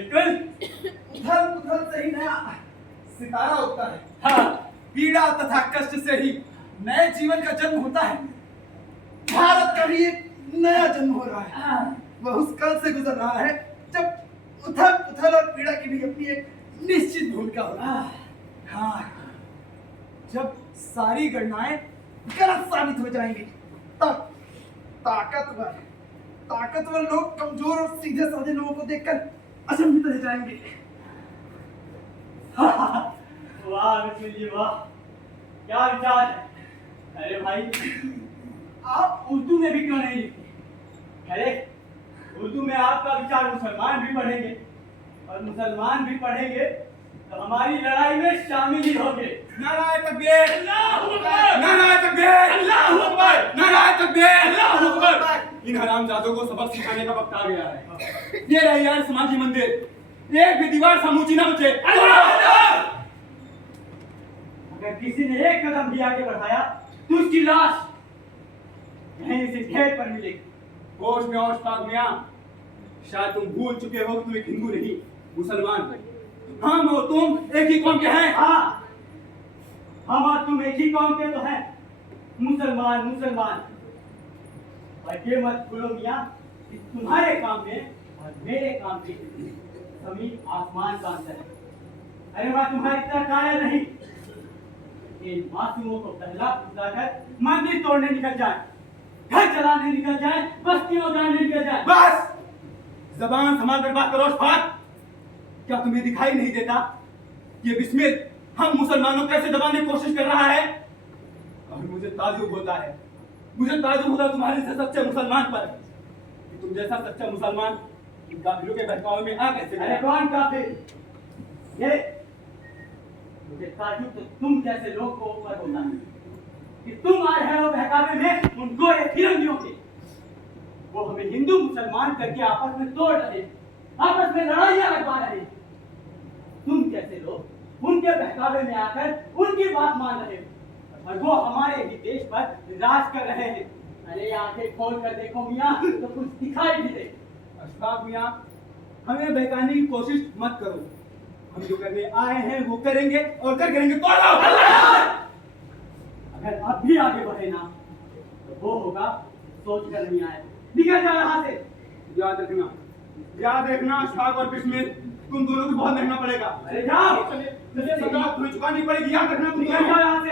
बिल्कुल। उथल पुथल से ही नया सितारा उगता है। हाँ, पीड़ा तथा कष्ट से ही नए जीवन का जन्म होता है। भारत का भी एक नया जन्म हो रहा है। वह उस कल से गुजर रहा है जब उथल पुथल और पीड़ा की भी अपनी एक निश्चित भूमिका होती है। हाँ, जब सारी गणनाएं गलत साबित हो जाएंगी तब ताकतवर लोग कमजोर और सीधे साधे लोगों को देखकर अचंभित रह जाएंगे। वाह बिल्कुल जी वाह, क्या विचार है। अरे भाई, आप उर्दू में भी क्यों नहीं लिखते? अरे उर्दू में आपका विचार मुसलमान भी पढ़ेंगे और मुसलमान भी पढ़ेंगे तो हमारी लड़ाई में शामिल ही होंगे। नाराए तकबीर, अल्लाहू अकबर, नाराए तकबीर, अल्लाहू अकबर, नाराए तकबीर, अल्लाहू अकबर। इन हरामजादों को सबक सिखाने का वक्त आ गया है। ये रहे यार समाजी मंदिर, एक भी दीवार समूची ना बचे। अगर किसी ने एक कदम भी आगे बढ़ाया तो उसकी लाश यहीं से ढेर पर मिलेगी। होश में होश पाक मियां, शायद तुम भूल चुके हो कि तुम एक हिंदू नहीं मुसलमान। हम और तुम एक ही कौम के हैं। हाँ, हम और तुम एक ही कौम के तो हैं, मुसलमान मुसलमान। और ये मत भूलो मियां कि तुम्हारे काम में और मेरे काम में जमीन आसमान का अंतर है। अरे मैं तुम्हारी तरह कायर नहीं, इन मासूमों को पहला बुलाकर मंदिर तोड़ने निकल जाए, घर चलाने निकल जाए, बस्तियां उजाड़ने निकल जाए। बस जबान संभाल कर बात करो अशफाक। क्या तुम्हें दिखाई नहीं देता ये बिस्मिल हम मुसलमानों को कैसे दबाने की कोशिश कर रहा है? और मुझे ताज्जुब होता है, तुम्हारे से सच्चे मुसलमान पर कि तुम जैसा सच्चा मुसलमान इन काफिरों के बहकावे में आ कैसे अरे गया? कौन काफिर? ये मुझे ताज्जुब तो तुम जैसे लोग को ऊपर होता है कि तुम आ रहे हो बहकावे में उनको ये फिरंगियों के। वो हमें हिंदू मुसलमान करके आपस में तोड़ रहे, आपस में लड़ाइयां लगवा रहे। तुम जैसे लोग उनके बहकावे में आकर उनकी बात मान रहे हो और वो हमारे ही देश पर राज कर रहे हैं। अरे आंखें खोल कर देखो मियां तो कुछ दिखाई भी दे। अशफाक मियां, हमें बहकाने की कोशिश मत करो। हम जो करने आए हैं वो करेंगे और कर करेंगे। तोड़ो! अगर अब भी आगे बढ़े ना तो वो होगा सोच कर नहीं आए। निकल जा यहाँ से। याद रखना अशफाक और बिस्मिल, तुम दोनों को बहुत महंगा पड़ेगा। अरे जाओ, सजा तुम्हें चुकानी पड़ेगी, याद रखना। तुम निकल जाओ यहाँ से।